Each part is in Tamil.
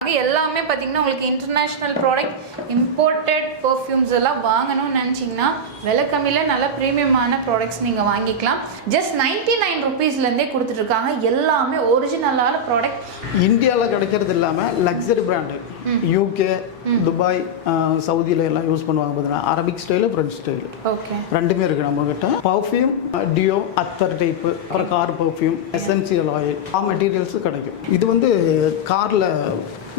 எல்லாமே பார்த்தீங்கன்னா உங்களுக்கு இன்டர்நேஷ்னல் ப்ராடக்ட் இம்போர்ட்டட் பர்ஃப்யூம்ஸ் எல்லாம் வாங்கணும்னு நினச்சிங்கன்னா விலை கம்மியில் நல்ல ப்ரீமியமான ப்ராடக்ட்ஸ் நீங்கள் வாங்கிக்கலாம். ஜஸ்ட் நைன்டி நைன் ருபீஸ்லேருந்தே கொடுத்துட்ருக்காங்க எல்லாமே ஒரிஜினலான ப்ராடக்ட் இந்தியாவில் கிடைக்கிறது இல்லாமல் லக்ஸரி பிராண்டு யூகே துபாய் சவுதியில எல்லாம் யூஸ் பண்ணுவாங்க பார்த்தீங்கன்னா Arabic style French style okay ரெண்டுமே இருக்கு நம்ம கிட்ட பர்ஃப்யூம் டியோ அத்தர் டைப்பு அப்புறம் கார் பர்ஃப்யூம் எசென்சியல் ஆயில் ஆ மெட்டீரியல்ஸும் கிடைக்கும். இது வந்து காரில்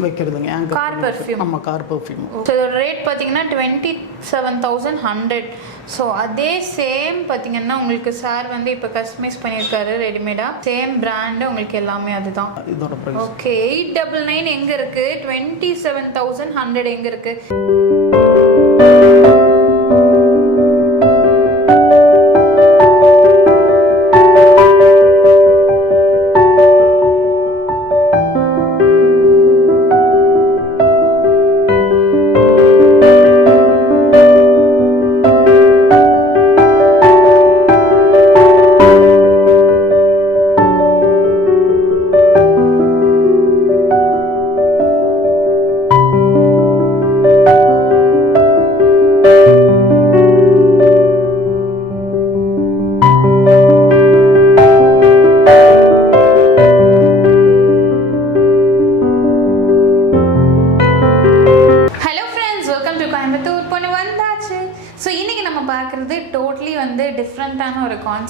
வைக்கிறதுங்க. Anchor Car perfume. ஆமாம் கார் பர்ஃப்யூம் ஸோ இதோட ரேட் பார்த்தீங்கன்னா twenty seven thousand hundred so அதே சேம் பார்த்தீங்கன்னா உங்களுக்கு சார் வந்து இப்போ கஸ்டமைஸ் பண்ணியிருக்காரு ரெடிமேடாக சேம் பிராண்டு உங்களுக்கு எல்லாமே அதுதான். இதோட ஓகே எயிட் டபுள் நைன் எங்கே இருக்குது டுவெண்ட்டி செவன் தௌசண்ட் ஹண்ட்ரட் எங்கே இருக்குது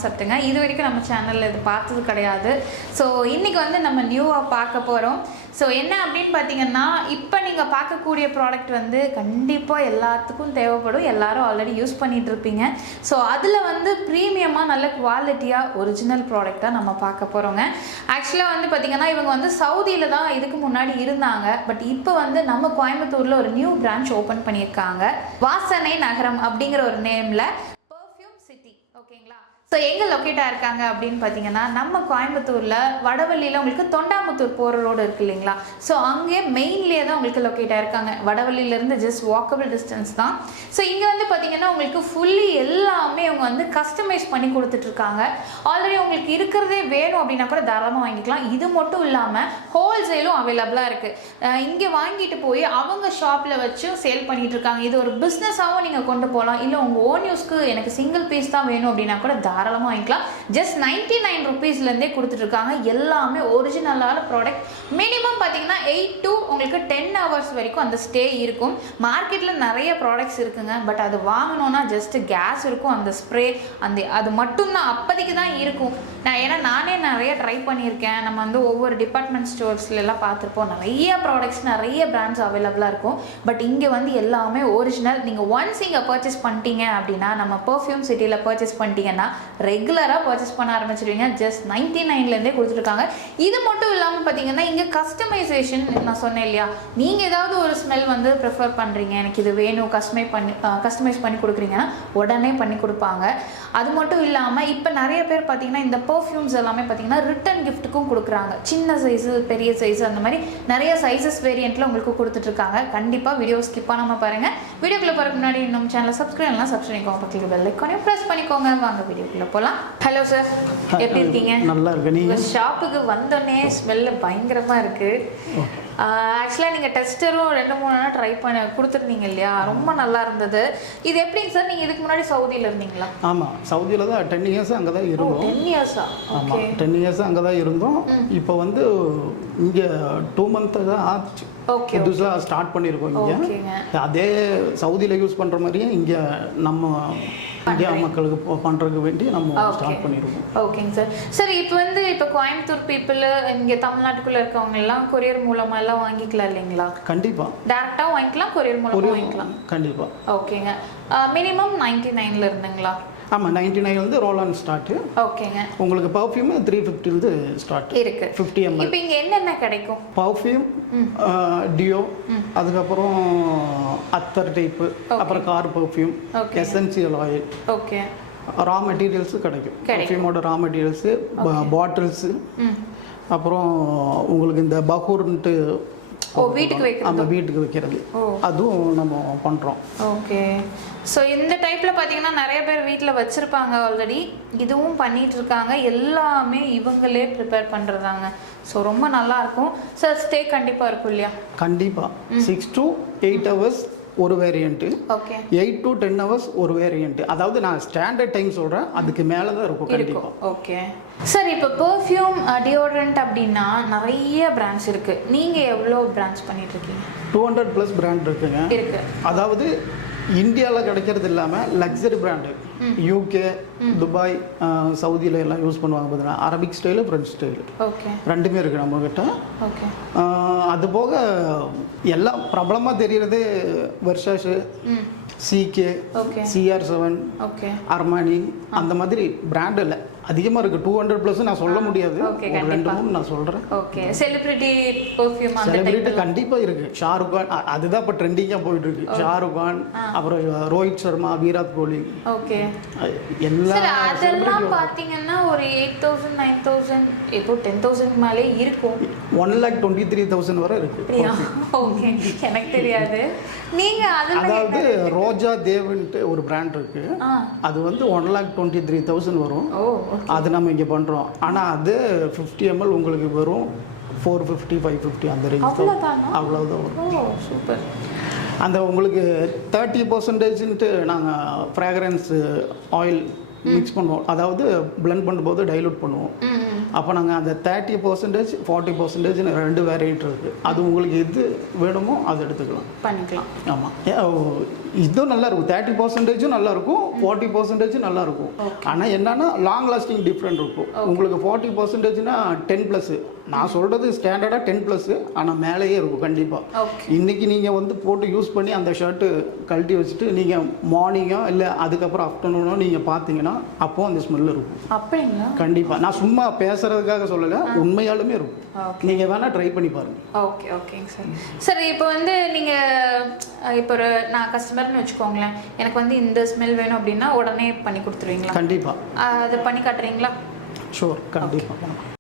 கான்செப்ட்டுங்க இது வரைக்கும் நம்ம சேனலில் இது பார்த்தது கிடையாது. ஸோ இன்றைக்கி வந்து நம்ம நியூவாக பார்க்க போகிறோம் ஸோ என்ன அப்படின்னு பார்த்தீங்கன்னா இப்போ நீங்கள் பார்க்கக்கூடிய ப்ராடக்ட் வந்து கண்டிப்பாக எல்லாத்துக்கும் தேவைப்படும். எல்லாரும் ஆல்ரெடி யூஸ் பண்ணிகிட்டு இருப்பீங்க ஸோ அதில் வந்து ப்ரீமியமாக நல்ல குவாலிட்டியாக ஒரிஜினல் ப்ராடக்டாக நம்ம பார்க்க போகிறோங்க ஆக்சுவலாக வந்து பார்த்திங்கன்னா இவங்க வந்து சவுதியில் தான் இதுக்கு முன்னாடி இருந்தாங்க. பட் இப்போ வந்து நம்ம கோயம்புத்தூரில் ஒரு நியூ பிரான்ச் ஓப்பன் பண்ணியிருக்காங்க. வாசனை நகரம் அப்படிங்கிற ஒரு நேமில் ஸோ எங்கே லொக்கேட்டாக இருக்காங்க அப்படின்னு பார்த்தீங்கன்னா நம்ம கோயம்புத்தூரில் வடவள்ளியில் உங்களுக்கு தொண்டாமுத்தூர் போகிற ரோடு இருக்கு இல்லைங்களா? ஸோ அங்கே மெயின்லேயே தான் உங்களுக்கு லொக்கேட்டாக இருக்காங்க. வடவள்ளியிலேருந்து ஜஸ்ட் வாக்கபிள் டிஸ்டன்ஸ் தான். ஸோ இங்கே வந்து பார்த்தீங்கன்னா உங்களுக்கு ஃபுல்லி எல்லாமே அவங்க வந்து கஸ்டமைஸ் பண்ணி கொடுத்துட்ருக்காங்க ஆல்ரெடி உங்களுக்கு இருக்கிறதே வேணும் அப்படின்னா கூட தாராளமாக வாங்கிக்கலாம். இது மட்டும் இல்லாமல் ஹோல்சேலும் அவைலபிளாக இருக்குது இங்கே வாங்கிட்டு போய் அவங்க ஷாப்பில் வச்சும் சேல் பண்ணிகிட்ருக்காங்க இருக்காங்க. இது ஒரு பிஸ்னஸாகவும் நீங்கள் கொண்டு போகலாம் இல்லை உங்கள் ஓன் யூஸ்க்கு எனக்கு சிங்கிள் பீஸ் தான் வேணும் அப்படின்னா கூட தாராளமாக வாங்கிக்கலாம். ஜஸ்ட் நைன்டி நைன் ருபீஸ்லேருந்தே கொடுத்துட்ருக்காங்க எல்லாமே ஒரிஜினலான ப்ராடக்ட் மினிமம் பார்த்தீங்கன்னா எயிட் டு உங்களுக்கு டென் ஹவர்ஸ் வரைக்கும் அந்த ஸ்டே இருக்கும். மார்க்கெட்டில் நிறைய ப்ராடக்ட்ஸ் இருக்குங்க. பட் அது வாங்கணும்னா ஜஸ்ட் கேஸ் இருக்கும். அந்த ஸ்ப்ரே அந்த அது மட்டும்தான். அப்போதைக்கு தான் இருக்கும். நான் ஏன்னா நானே நிறைய ட்ரை பண்ணியிருக்கேன். நம்ம வந்து ஒவ்வொரு டிபார்ட்மெண்ட் ஸ்டோர்ஸ்லாம் பார்த்துருப்போம். நிறைய ப்ராடக்ட்ஸ் நிறைய பிராண்ட்ஸ் அவைலபிளாக இருக்கும். பட் இங்கே வந்து எல்லாமே ஒரிஜினல் நீங்கள் ஒன்ஸ் இங்கே பர்ச்சேஸ் பண்ணிட்டீங்க அப்படின்னா நம்ம பர்ஃப்யூம் சிட்டியில் பர்ச்சேஸ் பண்ணிட்டீங்கன்னா ரெகுலராக பர்ச்சேஸ் பண்ண ஆரம்பிச்சிருவீங்க. ஜஸ்ட் நைன்டி நைன்லேருந்தே கொடுத்துருக்காங்க. இது மட்டும் இல்லாமல் பார்த்தீங்கன்னா இங்கே கஸ்டமைசேஷன் நான் சொன்னேன் இல்லையா? நீங்கள் ஏதாவது ஒரு ஸ்மெல் வந்து ப்ரிஃபர் பண்ணுறீங்க எனக்கு இது வேணும் கஸ்டமை பண்ணி கஸ்டமைஸ் பண்ணி கொடுக்குறீங்கன்னா உடனே பண்ணி கொடுப்பாங்க. அது மட்டும் இல்லாமல் இப்போ நிறைய பேர் பார்த்தீங்கன்னா இந்த பர்ஃப்யூம்ஸ் எல்லாமே பார்த்தீங்கன்னா ரிட்டன் கிஃப்ட்டுக்கும் கொடுக்குறாங்க. சின்ன சைஸு பெரிய சைஸு அந்த மாதிரி நிறைய சைஸஸ் வேரியண்ட்டில் உங்களுக்கு கொடுத்துட்ருக்காங்க. கண்டிப்பாக வீடியோ ஸ்கிப் பண்ணாமல் பாருங்கள் வீடியோக்குள்ளே போகிறதுக்கு முன்னாடி இன்னும் சேனலை சப்ஸ்கிரைப் எல்லாம் சப்ஸ்கிரைப் பண்ணிக்கோங்க. பக்கத்தில் பெல் ஐக்கானையும் ப்ரெஸ் பண்ணிக்கோங்க. வாங்க வீடியோக்குள்ளே போகலாம் ஹலோ சார் எப்படி இருக்கீங்க? நல்லா இருக்கு நீங்க? உங்கள் ஷாப்புக்கு வந்தோடனே ஸ்மெல்லு பயங்கரமாக இருக்குது ஆக்சுவலாக நீங்கள் டெஸ்டரும் ரெண்டு மூணு நாள் ட்ரை பண்ண கொடுத்துருந்தீங்க இல்லையா? ரொம்ப நல்லா இருந்தது. இது எப்படிங்க சார் நீங்கள் இதுக்கு முன்னாடி சவுதியில் இருந்தீங்களா? ஆமாம் சவுதியில் தான் டென் இயர்ஸ் அங்கே தான் இருந்தோம். டென் இயர்ஸா ஓகே ஆமாம் டென் இயர்ஸ் அங்கே தான் இருந்தோம். இப்போ வந்து இங்கே டூ மந்த்து தான் ஆச்சு. ஓகே புதுசாக ஸ்டார்ட் பண்ணியிருக்கோம் இங்கே. அதே சவுதியில் யூஸ் பண்ணுற மாதிரியே இங்கே நம்ம இந்தியா மக்களுக்கு பண்றதுக்கு வேண்டி நம்ம. ஸ்டார்ட் பண்ணியிருக்கோம் ஓகேங்க சார் சார் இப்போ வந்து இப்போ கோயம்புத்தூர் பீப்புள் இங்கே தமிழ்நாட்டுக்குள்ளே இருக்கவங்க எல்லாம் கொரியர் மூலமா எல்லாம் வாங்கிக்கலாம் இல்லைங்களா? கண்டிப்பாக டேரெக்டாக வாங்கிக்கலாம் கொரியர் மூலமாக வாங்கிக்கலாம். கண்டிப்பாக ஓகேங்க மினிமம் நைன்டி நைனில் இருந்துங்களா? ஆமாம் நைன்டி நைன்லேருந்து ரோல் ஆன் ஸ்டார்ட்டு ஓகே உங்களுக்கு பர்ஃப்யூமு த்ரீ ஃபிஃப்டிலேருந்து ஸ்டார்ட் இருக்கு. ஃபிஃப்டி எம்எல் இப்போ இங்க என்னென்ன கிடைக்கும்? பர்ஃப்யூம் டியோ அதுக்கப்புறம் அத்தர் டைப்பு அப்புறம் car perfume. Essential oil okay. Raw materials கிடைக்கும். பர்ஃப்யூமோட ரா மெட்டீரியல்ஸு பாட்டில்ஸு அப்புறம் உங்களுக்கு இந்த பகூர்ன்ட்டு வீட்டுக்கு வைக்கிறது. நம்ம வீட்டுக்கு வைக்கிறது. ஓ. அதுவும் நம்ம பண்ணுறோம் ஓகே. ஸோ இந்த டைப்பில் பார்த்தீங்கன்னா நிறைய பேர் வீட்டில் வச்சுருப்பாங்க ஆல்ரெடி இதுவும் பண்ணிட்டு இருக்காங்க எல்லாமே இவங்களே ப்ரிப்பேர் பண்ணுறதாங்க ஸோ ரொம்ப நல்லா இருக்கும். சார் ஸ்டே கண்டிப்பாக இருக்கும் இல்லையா? கண்டிப்பாக சிக்ஸ் to எயிட் ஹவர்ஸ் ஒரு variant okay eight to ten hours ஒரு வேரியண்ட்டு அதாவது நான் ஸ்டாண்டர்ட் டைம் சொல்கிறேன் அதுக்கு மேலே தான் இருக்கும். கண்டிப்பாக ஓகே சார் இப்போ பெர்ஃப்யூம் டியோட்ரண்ட் அப்படின்னா நிறைய பிராண்ட்ஸ் இருக்கு. நீங்க எவ்வளோ பிராண்ட்ஸ் பண்ணிட்டு இருக்கீங்க டூ ஹண்ட்ரட் ப்ளஸ் பிராண்ட் இருக்குங்க. இருக்கு. அதாவது இந்தியாவில் கிடைக்கிறது இல்லாமல் லக்ஸரி பிராண்டு யூகே துபாய் சவுதியில் எல்லாம் யூஸ் பண்ணுவாங்க பார்த்தீங்கன்னா அரபிக் ஸ்டைலு ஃப்ரெஞ்ச் ஸ்டைலு ரெண்டுமே இருக்குது நம்மக்கிட்ட அது போக எல்லாம் பிரபலமாக தெரியறது Versace CK CR seven Armani அந்த மாதிரி பிராண்ட் இல்லை. அதிகமாக இருக்குது டூ ஹண்ட்ரட் ப்ளஸ் நான் சொல்ல முடியாது. ஒரு ரெண்டு. மூணு நான் சொல்கிறேன் ஓகே செலிபிரிட்டி பெர்ஃப்யூம் செலிபிரிட்டி கண்டிப்பாக இருக்கு. ஷாருக் கான் அதுதான் இப்போ ட்ரெண்டிங்காக போயிட்டு இருக்கு. ஷாருக் கான் அப்புறம் ரோஹித் சர்மா விராட் கோலி ஓகே அஹ் எல்லா சார் அதெல்லாம் பார்த்தீங்கன்னா ஒரு எயிட் தௌசண்ட் நைன் தௌசண்ட் இப்போ டென் தௌசண்ட் மேலே இருக்கும். One lakh twenty three thousand வரை இருக்கு. ஓகே எனக்கு தெரியாது. நீங்க அதில் அதாவது ரோஜா தேவன்ட்டு ஒரு பிராண்ட் இருக்கு. அது வந்து one lakh twenty three thousand வரும். ஓ அது நம்ம இங்கே பண்ணுறோம் ஆனால் அது ஃபிஃப்டி எம்எல் உங்களுக்கு வரும் ஃபோர் ஃபிஃப்டி ஃபைவ் ஃபிஃப்டி அந்த ரேஞ்ச் அவ்வளோதானா சூப்பர் அந்த உங்களுக்கு தேர்ட்டி பர்சன்டேஜ்ன்ட்டு நாங்கள் ஃப்ராக்ரன்ஸ் ஆயில் மிக்ஸ் பண்ணுவோம். அதாவது blend பண்ணும்போது டைலூட் பண்ணுவோம். அப்போ நாங்கள் அந்த தேர்ட்டி பர்சன்டேஜ் ஃபார்ட்டி பர்சன்டேஜ்னு ரெண்டு வேரியன்ட் இருக்குது அது உங்களுக்கு எது வேணுமோ அதை எடுத்துக்கலாம். பண்ணிக்கலாம். ஆமாம் இதுவும் நல்லா இருக்கும் தேர்ட்டி பர்சன்டேஜும் நல்லா இருக்கும் ஃபார்ட்டி பர்சன்டேஜும் நல்லா இருக்கும் ஆனால் என்னன்னா லாங் லாஸ்டிங் டிஃப்ரெண்ட் இருக்கும். உங்களுக்கு ஃபார்ட்டி பர்சன்டேஜ்னா டென் ப்ளஸ் நான் சொல்கிறது ஸ்டாண்டர்டாக டென் ப்ளஸ் ஆனால் மேலேயே இருக்கும் கண்டிப்பாக ஓகே இன்னைக்கு நீங்கள் வந்து போட்டு யூஸ் பண்ணி அந்த ஷர்ட்டு கழட்டி வச்சுட்டு நீங்கள் மார்னிங்கோ இல்லை அதுக்கப்புறம் ஆஃப்டர்நூனோ நீங்கள் பார்த்தீங்கன்னா அப்போ அந்த ஸ்மெல் இருக்கும். அப்படிங்களா? கண்டிப்பாக நான் சும்மா பேசுறதுக்காக சொல்லலை உண்மையாலுமே இருக்கும். நீங்கள் வேணால் ட்ரை பண்ணி பாருங்கள் ஓகே ஓகேங்க சார் சார் இப்போ வந்து நீங்கள் இப்போ ஒரு நான் கஸ்டமர்னு வச்சுக்கோங்களேன். எனக்கு வந்து இந்த ஸ்மெல் வேணும் அப்படின்னா உடனே பண்ணி கொடுத்துருவீங்களா? கண்டிப்பாக அதை பண்ணி காட்டுறீங்களா? ஷூர் கண்டிப்பாக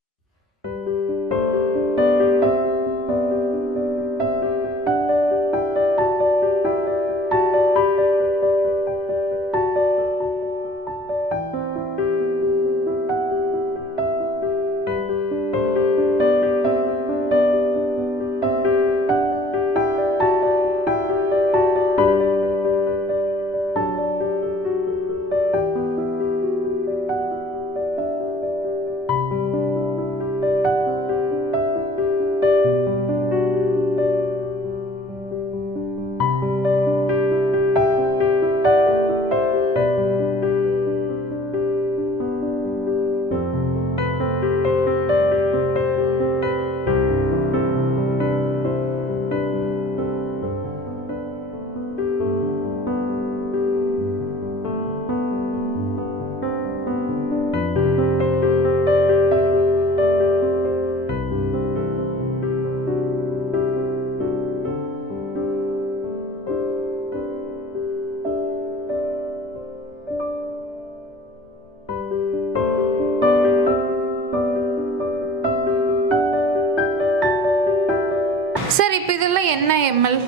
எம்எல்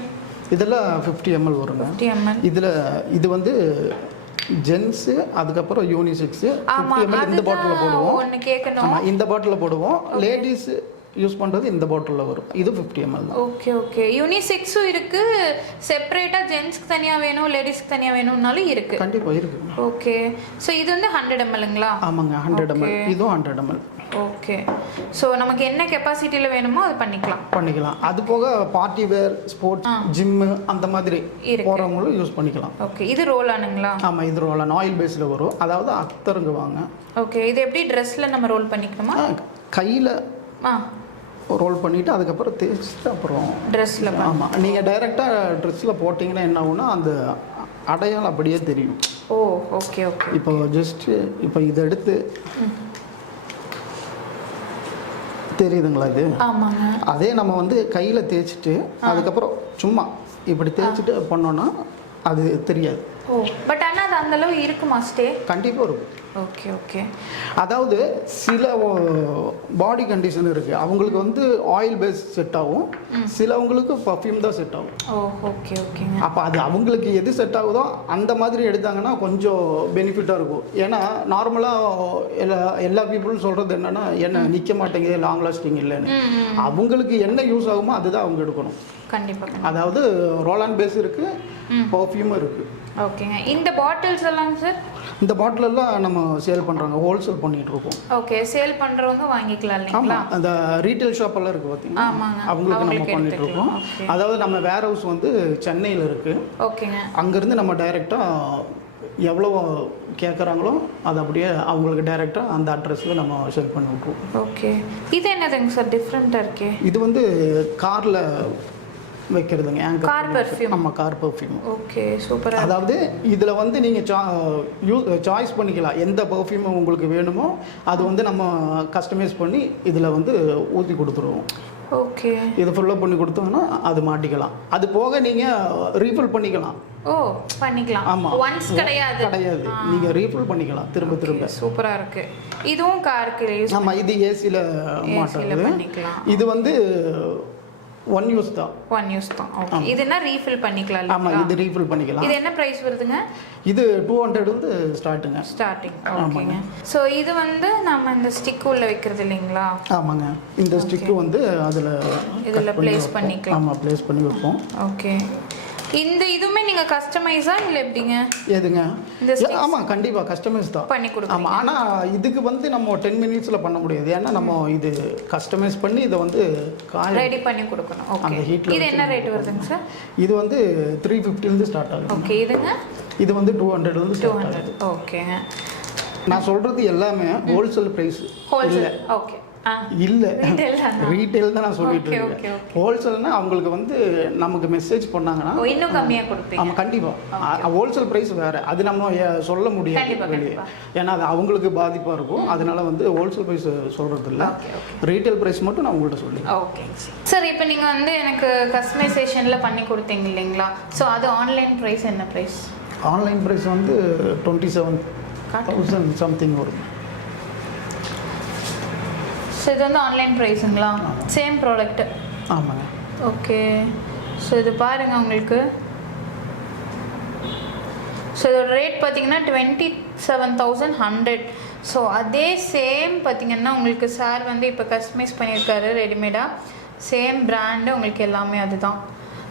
இதெல்லாம் ஃபிஃப்டி எம்எல் வருங்க. ஃபிஃப்டி எம்எல் இதில் இது வந்து ஜென்ஸு அதுக்கப்புறம் யூனிசெக்ஸு ஆமா ஃபிஃப்டி எம்எல் இந்த பாட்டிலில் போடுவோம். ஒன்று கேட்கணும் இந்த பாட்டிலில் போடுவோம். லேடிஸ் யூஸ் பண்ணுறது இந்த பாட்டிலில் வரும். இது ஃபிஃப்டி எம்எல் தான். ஓகே ஓகே யூனிசெக்ஸும் இருக்கு. செப்பரேட்டாக ஜென்ஸ்க்கு தனியாக வேணும் லேடிஸ்க்கு தனியாக வேணும்னாலும் இருக்கு. கண்டிப்பாக இருக்குது ஓகே ஸோ இது வந்து ஹண்ட்ரட் எம்எல்ங்களா ஆமாங்க ஹண்ட்ரட் எம்எல். இதுவும் ஹண்ட்ரட் எம்எல் ஓகே ஸோ நமக்கு என்ன கெப்பாசிட்டியில் வேணுமோ அது பண்ணிக்கலாம். பண்ணிக்கலாம். அது போக பார்ட்டி வேர் ஸ்போர்ட்ஸ் ஜிம்மு அந்த மாதிரி. போகிறவங்களும் யூஸ் பண்ணிக்கலாம். ஓகே இது ரோல் ஆனுங்களா? ஆமாம் இது ரோல் ஆயில் பேஸில் வரும். அதாவது அத்தருங்க வாங்க ஓகே இது எப்படி ட்ரெஸ்ஸில் நம்ம ரோல் பண்ணிக்கணுமா? கையில் ஆ. ரோல் பண்ணிவிட்டு அதுக்கப்புறம் தேய்ச்சிட்டு அப்புறம் ட்ரெஸ்ஸில் ஆமாம் நீங்கள் டைரெக்டாக ட்ரெஸ்ஸில் போட்டிங்கன்னா என்ன ஆகும்னா அந்த அடையாளம் அப்படியே தெரியும். ஓ ஓகே ஓகே இப்போ ஜஸ்ட்டு இப்போ இதை எடுத்து தெரியுதுங்களா இது? அதே நம்ம வந்து கையில் தேய்ச்சிட்டு அதுக்கப்புறம் சும்மா இப்படி தேய்ச்சிட்டு பண்ணோன்னா அது தெரியாது. ஓ பட் ஆனால் அது அந்த அளவு இருக்குமா ஸ்டே? கண்டிப்பாக இருக்கும். Okay okay. அதாவது சில பாடி கண்டிஷன் இருக்குது அவங்களுக்கு வந்து ஆயில் பேஸ் செட் ஆகும். சிலவங்களுக்கு பர்ஃப்யூம் தான் செட் ஆகும். ஓ ஓகே ஓகேங்க. அப்போ அது அவங்களுக்கு எது செட் ஆகுதோ அந்த மாதிரி எடுத்தாங்கன்னா கொஞ்சம் பெனிஃபிட்டாக இருக்கும். ஏன்னா நார்மலாக எல்லா எல்லா பீப்புளும் சொல்கிறது என்னென்னா என்ன நிற்க மாட்டேங்குது லாங் லாஸ்டிங் இல்லைன்னு. அவங்களுக்கு என்ன யூஸ் ஆகுமோ அதுதான் அவங்க எடுக்கணும். கண்டிப்பாக கண்டிப்பாக அதாவது ரோலான் பேஸ் இருக்குது பர்ஃப்யூமும் இருக்குது ஓகேங்க. இந்த பாட்டில்ஸ் எல்லாம் சார் இந்த எல்லாம் நம்ம சேல் பண்ணுறாங்க ஹோல்சேல் பண்ணிகிட்டு இருக்கோம் ஓகே சேல் பண்ணுறவங்க வாங்கிக்கலாம் இல்லைங்களா? அந்த ரீட்டைல் ஷாப் எல்லாம் இருக்குது பார்த்தீங்கன்னா. அவங்களுக்கு நம்ம அவங்களுக்கு பண்ணிட்டு இருக்கோம். எடுத்துக்கலாம். அதாவது நம்ம வேர் ஹவுஸ் வந்து சென்னையில் இருக்குது ஓகேங்க. அங்கேருந்து நம்ம டைரெக்டாக எவ்வளோ கேட்குறாங்களோ அது அப்படியே அவங்களுக்கு டைரெக்டாக அந்த அட்ரஸில் நம்ம செல் பண்ணி விட்ருவோம் ஓகே இது என்னதுங்க சார் டிஃப்ரெண்ட்டாக இருக்கே. இது வந்து காரில் வைக்கிறதுங்க. Anchor Car perfume. ஆமாம் கார் பர்ஃப்யூம் ஓகே சூப்பராக அதாவது இதில் வந்து நீங்கள் சா யூ சாய்ஸ் பண்ணிக்கலாம். எந்த பர்ஃப்யூம் உங்களுக்கு வேணுமோ அது வந்து நம்ம கஸ்டமைஸ் பண்ணி இதில் வந்து ஊற்றி கொடுத்துருவோம். ஓகே இது ஃபுல்லாக பண்ணி கொடுத்தோம்னா அது மாட்டிக்கலாம். அது போக நீங்கள் ரீஃபில் பண்ணிக்கலாம். ஓ பண்ணிக்கலாம். ஆமாம் ஒன்ஸ் கிடையாது. கிடையாது. நீங்கள் ரீஃபில் பண்ணிக்கலாம் திரும்ப திரும்ப. சூப்பராக இருக்கு. இதுவும் காருக்கு ஆமாம் இது ஏசியில் பண்ணிக்கலாம். இது வந்து ஒன் யூஸ் தான். ஒன் யூஸ் தான். ஓகே இதுனா ரீஃபில் பண்ணிக்கலாம் ஆமாம் இது ரீஃபில் பண்ணிக்கலாம். இது என்ன ப்ரைஸ் வருதுங்க? இது டூ ஹண்ட்ரட் வந்து ஸ்டார்ட்டுங்க ஸ்டார்டிங் ஓகேங்க ஸோ இது வந்து நம்ம இந்த ஸ்டிக் உள்ள வைக்கிறது இல்லைங்களா? ஆமாங்க. இந்த ஸ்டிக்கு வந்து அதில் இதுல place பண்ணிக்கலாம். ஆமாம் ப்ளேஸ் பண்ணி வைப்போம். ஓகே இந்த இதுவுமே நீங்க கஸ்டமைஸா இல்லை எப்படிங்க? எதுங்க? ஆமாம் கண்டிப்பாக கஸ்டமைஸ் தான். பண்ணி கொடுப்பீங்க ஆமாம் ஆனால் இதுக்கு வந்து நம்ம டென் மினிட்ஸில் பண்ண முடியாது. ஏன்னா நம்ம இது கஸ்டமைஸ் பண்ணி இதை வந்து ரெடி பண்ணி கொடுக்கணும். ஓகே அந்த இது என்ன ரேட் வருதுங்க சார் இது வந்து த்ரீ ஃபிஃப்டிலேருந்து ஸ்டார்ட் ஆகுது. ஓகே இதுங்க? இது வந்து டூ ஹண்ட்ரட்லேருந்து டூ ஸ்டார்ட் ஆகுது. ஓகேங்க நான் சொல்கிறது எல்லாமே ஹோல்சேல் ப்ரைஸ் ஹோல்சேல் ஓகே இல்லை? ரீட்டைல் தான்? நான் சொல்லிட்டு இருக்கேன். ஹோல்சேல்னா அவங்களுக்கு வந்து நமக்கு மெசேஜ் பண்ணாங்கன்னா இன்னும் கம்மியா கொடுப்பீங்க? ஆமாம் கண்டிப்பாக ஹோல்சேல் ப்ரைஸ் வேறு. அது நம்ம சொல்ல முடியாது வெளியே. ஏன்னா அது அவங்களுக்கு பாதிப்பாக இருக்கும். அதனால வந்து ஹோல்சேல் ப்ரைஸ் சொல்கிறது இல்லை ரீட்டைல் ப்ரைஸ் மட்டும் நான் உங்கள்கிட்ட சொல்லி ஓகே சார். இப்போ நீங்கள் வந்து எனக்கு கஸ்டமைசேஷனில் பண்ணி கொடுத்தீங்க இல்லைங்களா? ஸோ அது ஆன்லைன் ப்ரைஸ் என்ன ப்ரைஸ் ஆன்லைன் ப்ரைஸ் வந்து டுவெண்ட்டி செவன் தௌசண்ட் சம்திங் வரும். ஸோ இது வந்து ஆன்லைன் ப்ரைஸுங்களா சேம் ப்ராடக்ட் ஆமாங்க. ஓகே ஸோ இது பாருங்கள் உங்களுக்கு. ஸோ இதோட ரேட் பார்த்தீங்கன்னா twenty seven thousand hundred so அதே சேம் பார்த்தீங்கன்னா உங்களுக்கு சார் வந்து இப்போ கஸ்டமைஸ் பண்ணியிருக்காரு ரெடிமேடாக சேம் பிராண்டு உங்களுக்கு எல்லாமே அதுதான்.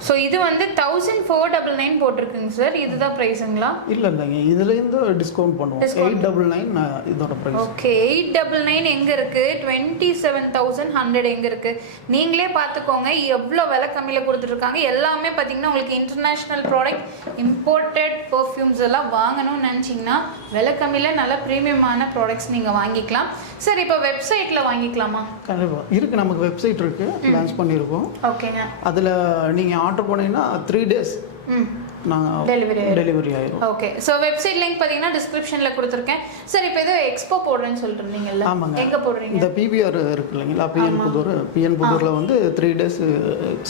ஸோ இது வந்து தௌசண்ட் ஃபோர் டபுள் நைன் போட்டிருக்குங்க சார் இதுதான் ப்ரைஸுங்களா இல்லை இல்லைங்க இதுலேருந்து டிஸ்கவுண்ட் பண்ணுவோம். எயிட் டபுள் நைன் இதோட price okay eight double nine எங்கே இருக்குது டுவெண்ட்டி செவன் தௌசண்ட் ஹண்ட்ரட் எங்கே இருக்குது நீங்களே பார்த்துக்கோங்க எவ்வளோ விலை கம்மியில் கொடுத்துட்ருக்காங்க எல்லாமே பார்த்தீங்கன்னா உங்களுக்கு இன்டர்நேஷ்னல் ப்ராடக்ட் இம்போர்ட்டட் பர்ஃப்யூம்ஸ் எல்லாம் வாங்கணும்னு நினச்சிங்கன்னா விலை கம்மியில் நல்ல ப்ரீமியமான ப்ராடக்ட்ஸ் நீங்கள் வாங்கிக்கலாம். சார் இப்போ வெப்சைட்டில் வாங்கிக்கலாமா? கண்டிப்பாக இருக்குது நமக்கு வெப்சைட் இருக்குது லான்ச் பண்ணியிருக்கோம். ஓகேங்க அதில் நீங்கள் ஆர்டர் பண்ணீங்கன்னா த்ரீ டேஸ் ம். நாங்கள் Delivery டெலிவரி ஆயிரும். ஓகே ஸோ வெப்சைட் லிங்க் பார்த்தீங்கன்னா டிஸ்கிரிப்ஷனில் கொடுத்துருக்கேன். சார் இப்போ ஏதோ எக்ஸ்போ போடுறேன்னு சொல்லிட்டு இருந்தீங்கல்ல ஆமாங்க. எங்கே போடுறீங்க? இந்த பிபிஆர் இருக்கு இல்லைங்களா? பிஎன் புதூர் பிஎன் புதூரில் வந்து த்ரீ டேஸ்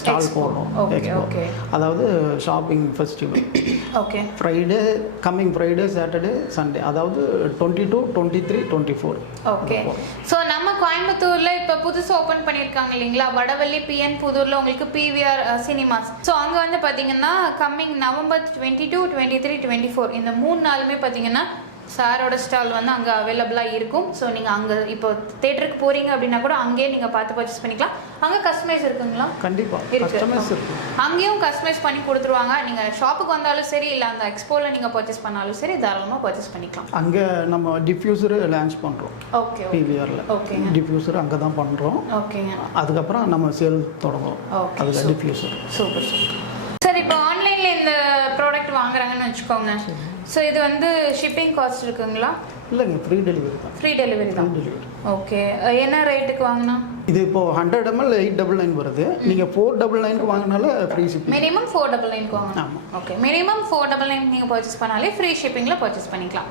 ஸ்டால். போடுறோம். Okay. அதாவது shopping festival okay Friday coming Friday Saturday Sunday அதாவது twenty two twenty three twenty four okay so நம்ம கோயம்புத்தூர்ல இப்போ புதுசா ஓப்பன் பண்ணியிருக்காங்க இல்லைங்களா? வடவள்ளி பிஎன் புதூர்ல உங்களுக்கு பிவிஆர் சினிமாஸ் ஸோ அங்க வந்து பாத்தீங்கன்னா coming November twenty two twenty three twenty four இந்த மூணு நாளுமே பாத்தீங்கன்னா சாரோட ஸ்டால் வந்து அங்கே அவைலபிளாக இருக்கும். ஸோ நீங்கள் அங்கே இப்போ தேட்டருக்கு போறீங்க அப்படின்னா கூட அங்கேயே நீங்கள் பார்த்து பர்ச்சேஸ் பண்ணிக்கலாம். அங்கே கஸ்டமைஸ் இருக்குங்களா? கண்டிப்பாக இருக்கு. அங்கேயும் கஸ்டமைஸ் பண்ணி கொடுத்துருவாங்க. நீங்கள் ஷாப்புக்கு வந்தாலும் சரி இல்லை அந்த எக்ஸ்போவில் நீங்கள் பர்ச்சேஸ் பண்ணாலும் சரி தாராளமாக பர்ச்சேஸ் பண்ணிக்கலாம். அங்கே நம்ம டிஃப்யூசரு லான்ச் பண்ணுறோம் ஓகே பிவிஆரில் ஓகேங்க டிஃப்யூசர் அங்கே தான் பண்ணுறோம் ஓகேங்க அதுக்கப்புறம் நம்ம சேல் தொடங்குறோம். அதுக்கு super. Diffuser super super sir இப்போ ஆன்லைனில் இந்த ப்ராடக்ட் வாங்குறாங்கன்னு வச்சுக்கோங்க ஸோ இது வந்து ஷிப்பிங் காஸ்ட் இருக்குங்களா? இல்லைங்க ஃப்ரீ டெலிவரி தான். ஃப்ரீ டெலிவரி தான். டெலிவரி ஓகே என்ன ரேட்டுக்கு வாங்கினா? இது இப்போ hundred ML eight double nine வருது. நீங்கள் ஃபோர் டபுள் நைனுக்கு வாங்கினால free shipping minimum four double நைன்க்கு வாங்கணும். Okay minimum four double nine நீங்கள் பர்ச்சேஸ் பண்ணாலே ஃப்ரீ ஷிப்பிங்கில் பர்ச்சேஸ் பண்ணிக்கலாம்.